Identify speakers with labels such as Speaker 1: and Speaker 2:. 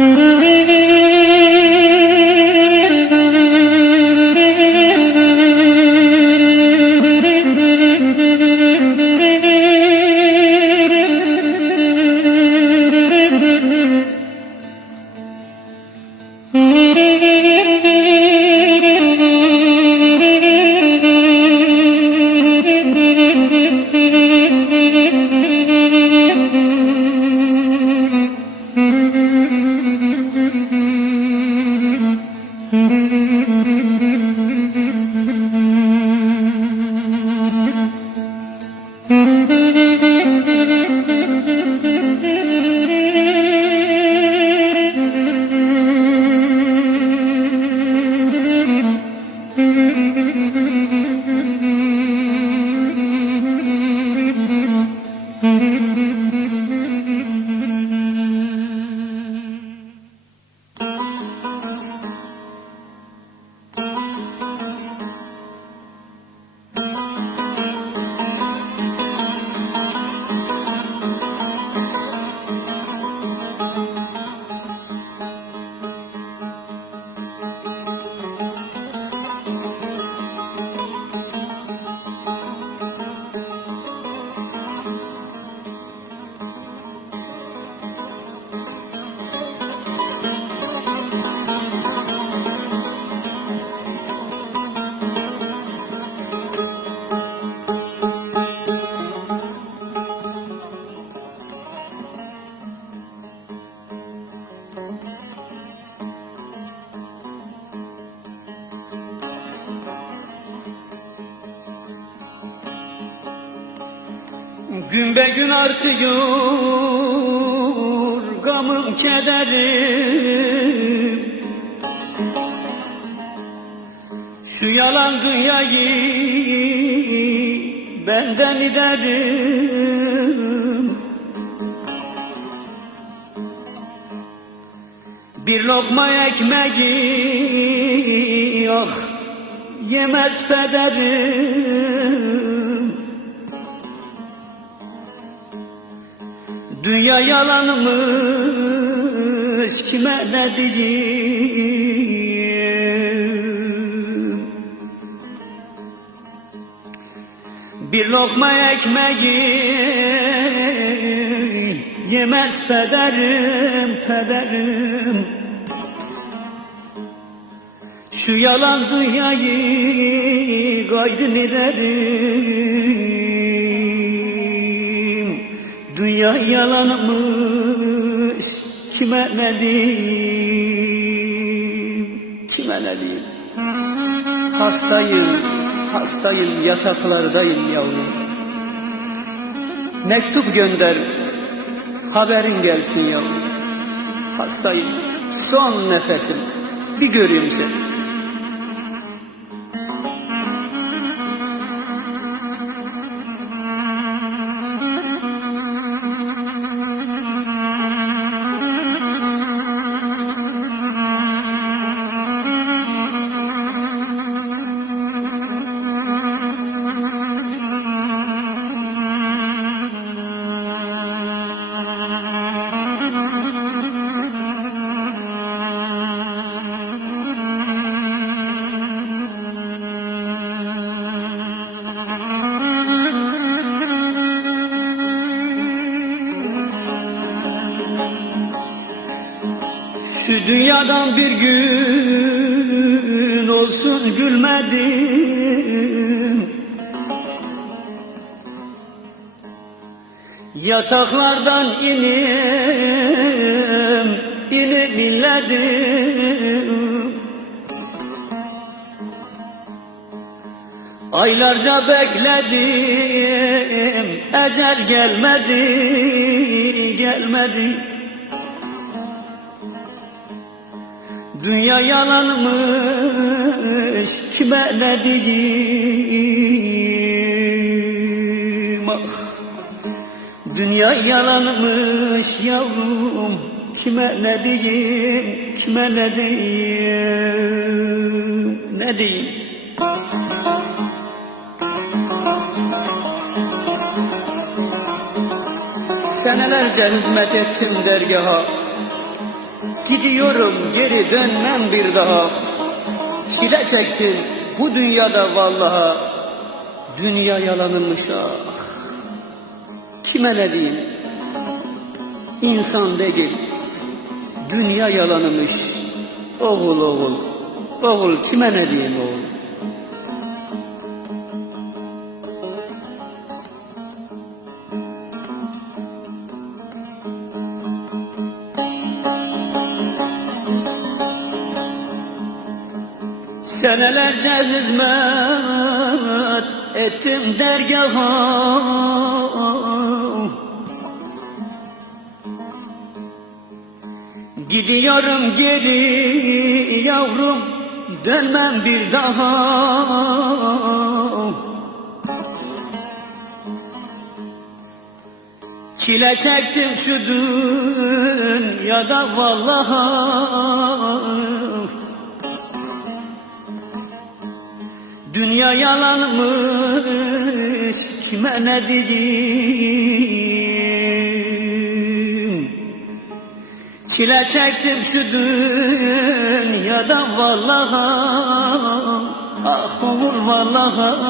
Speaker 1: Mm-hmm. Mm-hmm. Gün be gün artıyor gamım kederim. Şu yalan dünyayı benden giderim Bir lokma ekmeği ah yemez pederim Dünya yalanmış kime ne diyeyim? Bir lokma ekmeği yemez pederim pederim. Şu yalan dünyayı gaydın ederim Dünya yalanmış kime ne diyeyim? Kime ne diyeyim? Hastayım, hastayım yataklardayım yavrum. Mektup gönder haberin gelsin yavrum. Hastayım son nefesim. Bir göreyim seni Şu dünyadan bir gün olsun gülmedim. Yataklardan inim, inip inledim Aylarca bekledim, ecel gelmedi, gelmedi Dünya yalanmış kime ne diyeyim? Ah Dünya yalanmış yavrum kime ne diyeyim kime ne diyeyim? Ne diyeyim? Senelerce hizmet ettim dergaha Gidiyorum geri dönmem bir daha. Çile çektim bu dünyada vallaha. Dünya yalanımış ah. Kime ne diyeyim? İnsan değil. Dünya yalanımış Oğul oğul. Oğul kime ne diyeyim oğul Senelerce hizmet ettim dergaha. Gidiyorum geri yavrum dönmem bir daha. Çile çektim şu dünyada vallahi Dünya yalanmış kime ne diyeyim? Çile çektim şu dünyada vallahi Ah olur vallahi